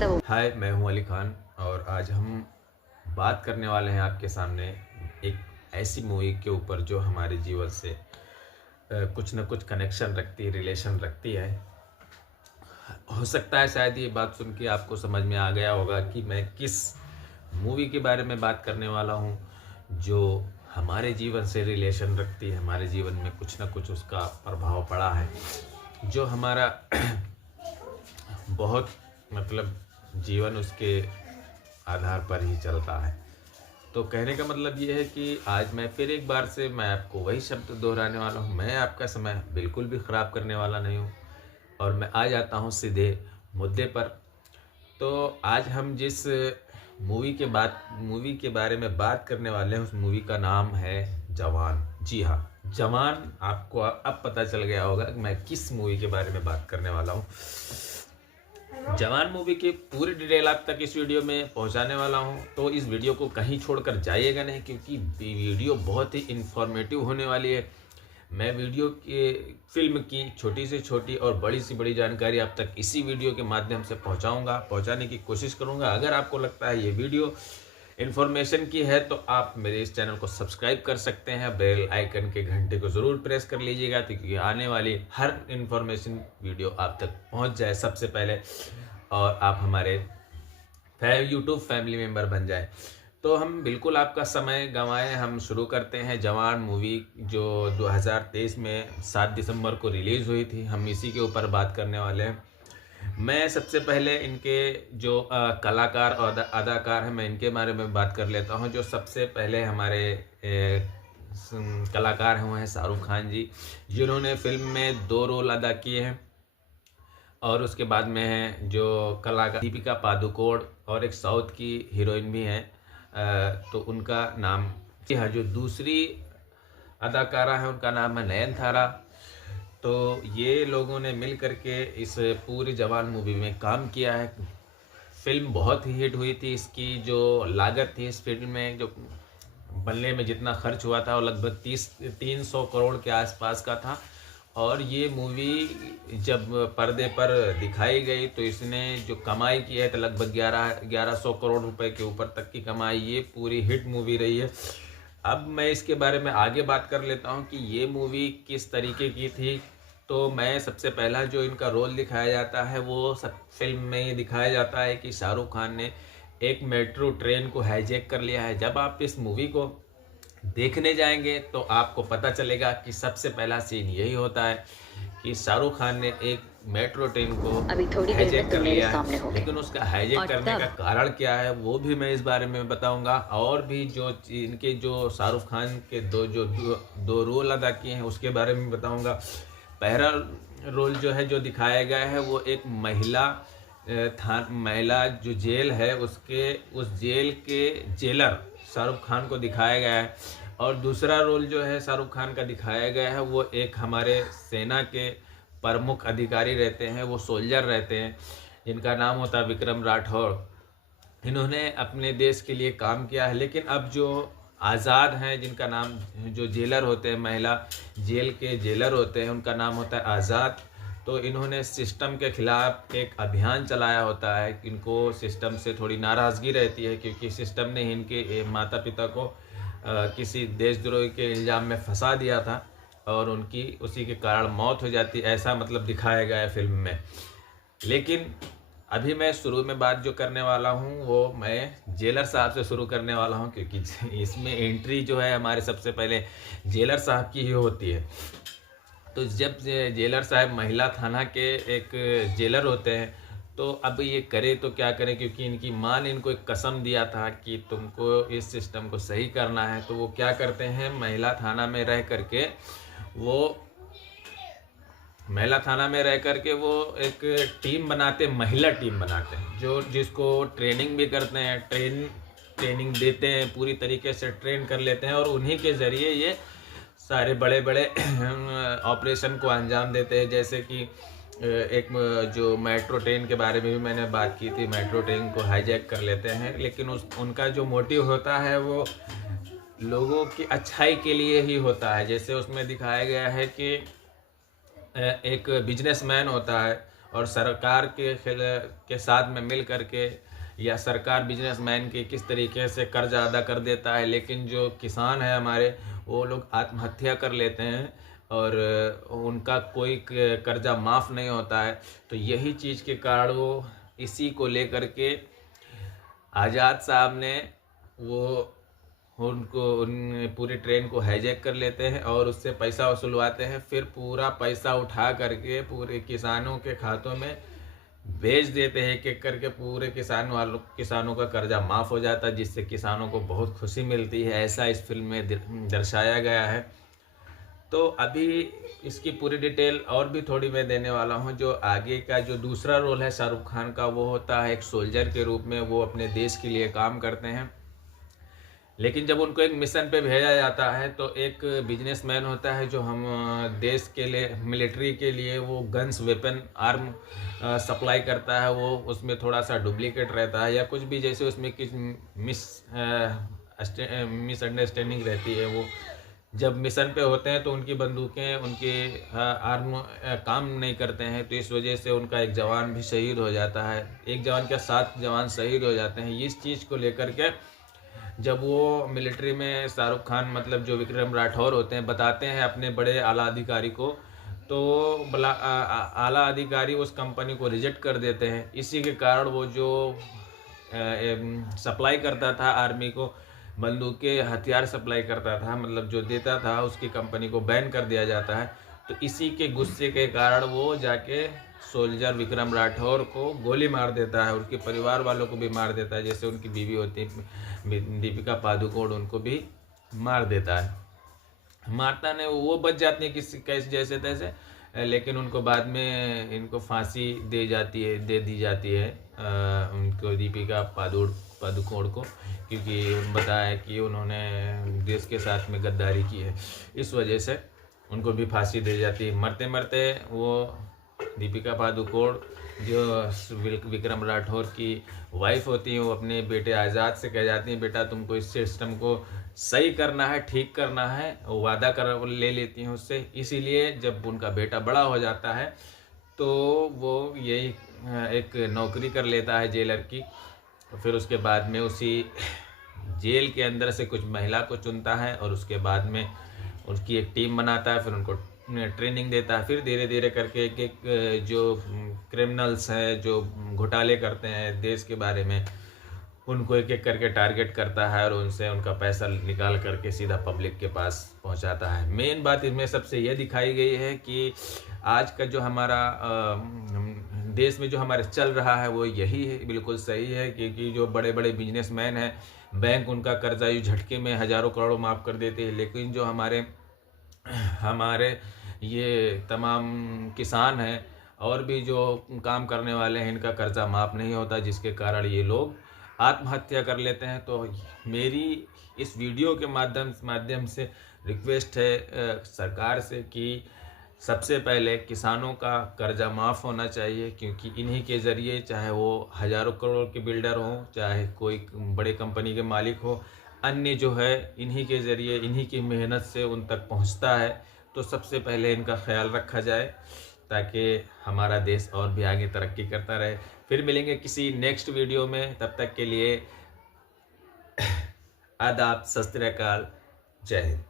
था वो। हाय, मैं हूं अली खान और आज हम बात करने वाले हैं आपके सामने एक ऐसी मूवी के ऊपर जो हमारे जीवन से कुछ ना कुछ कनेक्शन रखती है, रिलेशन रखती है। हो सकता है शायद ये बात सुन के आपको समझ में आ गया होगा कि मैं किस मूवी के बारे में बात करने वाला हूँ, जो हमारे जीवन से रिलेशन रखती है, हमारे जीवन में कुछ ना कुछ उसका प्रभाव पड़ा है, जो हमारा बहुत मतलब जीवन उसके आधार पर ही चलता है। तो कहने का मतलब ये है कि आज मैं फिर एक बार से मैं आपको वही शब्द दोहराने वाला हूँ। मैं आपका समय बिल्कुल भी ख़राब करने वाला नहीं हूँ और मैं आ जाता हूँ सीधे मुद्दे पर। तो आज हम जिस मूवी के बारे में बात करने वाले हैं, उस मूवी का नाम है जवान। जी हाँ, जवान। आपको अब पता चल गया होगा कि मैं किस मूवी के बारे में बात करने वाला हूँ। जवान मूवी की पूरी डिटेल आप तक इस वीडियो में पहुंचाने वाला हूं, तो इस वीडियो को कहीं छोड़कर जाइएगा नहीं, क्योंकि वीडियो बहुत ही इंफॉर्मेटिव होने वाली है। मैं वीडियो के फिल्म की छोटी से छोटी और बड़ी से बड़ी जानकारी आप तक इसी वीडियो के माध्यम से पहुंचाने की कोशिश करूंगा। अगर आपको लगता है ये वीडियो इन्फॉर्मेशन की है तो आप मेरे इस चैनल को सब्सक्राइब कर सकते हैं। बेल आइकन के घंटे को ज़रूर प्रेस कर लीजिएगा ताकि आने वाली हर इन्फॉर्मेशन वीडियो आप तक पहुंच जाए सबसे पहले और आप हमारे यूट्यूब फैमिली मेम्बर बन जाए। तो हम बिल्कुल आपका समय गंवाएं, हम शुरू करते हैं। जवान मूवी जो 2023 में 7 दिसंबर को रिलीज़ हुई थी, हम इसी के ऊपर बात करने वाले हैं। मैं सबसे पहले इनके जो कलाकार और अदाकार हैं, मैं इनके बारे में बात कर लेता हूं। जो सबसे पहले हमारे कलाकार हैं वो हैं शाहरुख खान जी, जिन्होंने फिल्म में 2 रोल अदा किए हैं। और उसके बाद में है जो कलाकार दीपिका पादुकोण और एक साउथ की हीरोइन भी हैं, तो उनका नाम, जी हाँ, जो दूसरी अदाकारा है उनका नाम है नयनतारा। तो ये लोगों ने मिल करके इस पूरी जवान मूवी में काम किया है। फिल्म बहुत ही हिट हुई थी। इसकी जो लागत थी इस फिल्म में, जो बनने में जितना खर्च हुआ था वो लगभग 300 करोड़ के आसपास का था। और ये मूवी जब पर्दे पर दिखाई गई तो इसने जो कमाई की है तो लगभग 1100 करोड़ रुपए के ऊपर तक की कमाई, ये पूरी हिट मूवी रही है। अब मैं इसके बारे में आगे बात कर लेता हूँ कि ये मूवी किस तरीके की थी। तो मैं सबसे पहला जो इनका रोल दिखाया जाता है वो सब फिल्म में ये दिखाया जाता है कि शाहरुख खान ने एक मेट्रो ट्रेन को हाईजैक कर लिया है। जब आप इस मूवी को देखने जाएंगे तो आपको पता चलेगा कि सबसे पहला सीन यही होता है कि शाहरुख खान ने एक मेट्रो ट्रेन को अभी थोड़ी देर हाईजैक में कर तुम मेरे लिया सामने है। होगे। लेकिन उसका हाईजैक और करने का तब कारण क्या है वो भी मैं इस बारे में बताऊंगा। और भी जो इनके जो शाहरुख खान के दो रोल अदा किए हैं उसके बारे में बताऊंगा। पहला रोल जो है जो दिखाया गया है वो एक महिला जो जेल है उस जेल के जेलर शाहरुख खान को दिखाया गया है। और दूसरा रोल जो है शाहरुख खान का दिखाया गया है वो एक हमारे सेना के प्रमुख अधिकारी रहते हैं, वो सोल्जर रहते हैं, जिनका नाम होता है विक्रम राठौड़। इन्होंने अपने देश के लिए काम किया है। लेकिन अब जो आज़ाद हैं, जिनका नाम, जो जेलर होते हैं, महिला जेल के जेलर होते हैं, उनका नाम होता है आज़ाद। तो इन्होंने सिस्टम के खिलाफ एक अभियान चलाया होता है। इनको सिस्टम से थोड़ी नाराज़गी रहती है क्योंकि सिस्टम ने इनके माता पिता को किसी देशद्रोह के इल्ज़ाम में फंसा दिया था और उनकी उसी के कारण मौत हो जाती, ऐसा मतलब दिखाया गया है फिल्म में। लेकिन अभी मैं शुरू में बात जो करने वाला हूँ वो मैं जेलर साहब से शुरू करने वाला हूँ, क्योंकि इसमें एंट्री जो है हमारे सबसे पहले जेलर साहब की ही होती है। तो जब जेलर साहब महिला थाना के एक जेलर होते हैं, तो अब ये करे तो क्या करें, क्योंकि इनकी माँ ने इनको एक कसम दिया था कि तुमको इस सिस्टम को सही करना है। तो वो क्या करते हैं, महिला थाना में रह करके वो एक टीम बनाते, महिला टीम बनाते हैं, जो जिसको ट्रेनिंग भी करते हैं, ट्रेनिंग देते हैं, पूरी तरीके से ट्रेन कर लेते हैं और उन्हीं के ज़रिए ये सारे बड़े बड़े ऑपरेशन को अंजाम देते हैं। जैसे कि एक जो मेट्रो ट्रेन के बारे में भी मैंने बात की थी, मेट्रो ट्रेन को हाईजैक कर लेते हैं, लेकिन उनका जो मोटिव होता है वो लोगों की अच्छाई के लिए ही होता है। जैसे उसमें दिखाया गया है कि एक बिजनेसमैन होता है और सरकार के साथ में मिल करके या सरकार बिजनेसमैन के किस तरीके से कर्जा अदा कर देता है, लेकिन जो किसान है हमारे वो लोग आत्महत्या कर लेते हैं और उनका कोई कर्जा माफ़ नहीं होता है। तो यही चीज़ के कारण वो इसी को लेकर के आज़ाद साहब ने वो उन पूरी ट्रेन को हाईजैक कर लेते हैं और उससे पैसा वसूलवाते हैं। फिर पूरा पैसा उठा करके पूरे किसानों के खातों में भेज देते हैं, एक एक करके पूरे किसानों का कर्जा माफ़ हो जाता है, जिससे किसानों को बहुत खुशी मिलती है। ऐसा इस फिल्म में दर्शाया गया है। तो अभी इसकी पूरी डिटेल और भी थोड़ी मैं देने वाला हूँ। जो आगे का जो दूसरा रोल है शाहरुख खान का, वो होता है एक सोल्जर के रूप में। वो अपने देश के लिए काम करते हैं, लेकिन जब उनको एक मिशन पे भेजा जाता है तो एक बिजनेसमैन होता है जो हम देश के लिए मिलिट्री के लिए वो गन्स वेपन आर्म सप्लाई करता है। वो उसमें थोड़ा सा डुप्लीकेट रहता है या कुछ भी, जैसे उसमें कुछ मिसअंडरस्टैंडिंग रहती है। वो जब मिशन पे होते हैं तो उनकी बंदूकें उनके आर्म काम नहीं करते हैं, तो इस वजह से उनका एक जवान भी शहीद हो जाता है। एक जवान के 7 जवान शहीद हो जाते हैं। इस चीज़ को लेकर के जब वो मिलिट्री में शाहरुख खान मतलब जो विक्रम राठौर होते हैं बताते हैं अपने बड़े आला अधिकारी को, तो आला अधिकारी उस कंपनी को रिजेक्ट कर देते हैं। इसी के कारण वो जो सप्लाई करता था आर्मी को, बंदूकें हथियार सप्लाई करता था, मतलब जो देता था, उसकी कंपनी को बैन कर दिया जाता है। तो इसी के गुस्से के कारण वो जाके सोल्जर विक्रम राठौर को गोली मार देता है, उसके परिवार वालों को भी मार देता है। जैसे उनकी बीवी होती है दीपिका पादुकोण, उनको भी मार देता है। मारता नहीं, वो बच जाती है किसी कैसे जैसे तैसे, लेकिन उनको बाद में इनको फांसी दे दी जाती है उनको दीपिका पादुकोण को, क्योंकि बताया कि उन्होंने देश के साथ में गद्दारी की है। इस वजह से उनको भी फांसी दे जाती है। मरते मरते वो दीपिका पादुकोण जो विक्रम राठौर की वाइफ होती हैं, वो अपने बेटे आज़ाद से कह जाती हैं, बेटा तुमको इस सिस्टम को सही करना है, ठीक करना है। वो वादा कर ले लेती हैं उससे। इसीलिए जब उनका बेटा बड़ा हो जाता है तो वो यही एक नौकरी कर लेता है जेलर की। फिर उसके बाद में उसी जेल के अंदर से कुछ महिला को चुनता है और उसके बाद में उसकी एक टीम बनाता है, फिर उनको ट्रेनिंग देता है। फिर धीरे धीरे करके एक एक जो क्रिमिनल्स हैं जो घोटाले करते हैं देश के बारे में, उनको एक एक करके टारगेट करता है और उनसे उनका पैसा निकाल करके सीधा पब्लिक के पास पहुंचाता है। मेन बात इसमें सबसे यह दिखाई गई है कि आज का जो हमारा देश में जो हमारे चल रहा है वो यही है, बिल्कुल सही है। क्योंकि जो बड़े बड़े बिजनेसमैन हैं, बैंक उनका कर्जा यूँ झटके में हज़ारों करोड़ों माफ़ कर देते हैं, लेकिन जो हमारे ये तमाम किसान हैं और भी जो काम करने वाले हैं, इनका कर्जा माफ़ नहीं होता, जिसके कारण ये लोग आत्महत्या कर लेते हैं। तो मेरी इस वीडियो के माध्यम से रिक्वेस्ट है सरकार से कि सबसे पहले किसानों का कर्जा माफ़ होना चाहिए, क्योंकि इन्हीं के ज़रिए, चाहे वो हज़ारों करोड़ के बिल्डर हों, चाहे कोई बड़े कंपनी के मालिक हो, अन्य जो है इन्हीं के ज़रिए, इन्हीं की मेहनत से उन तक पहुंचता है। तो सबसे पहले इनका ख्याल रखा जाए ताकि हमारा देश और भी आगे तरक्की करता रहे। फिर मिलेंगे किसी नेक्स्ट वीडियो में, तब तक के लिए आदाब, सत श्री अकाल, जय हिंद।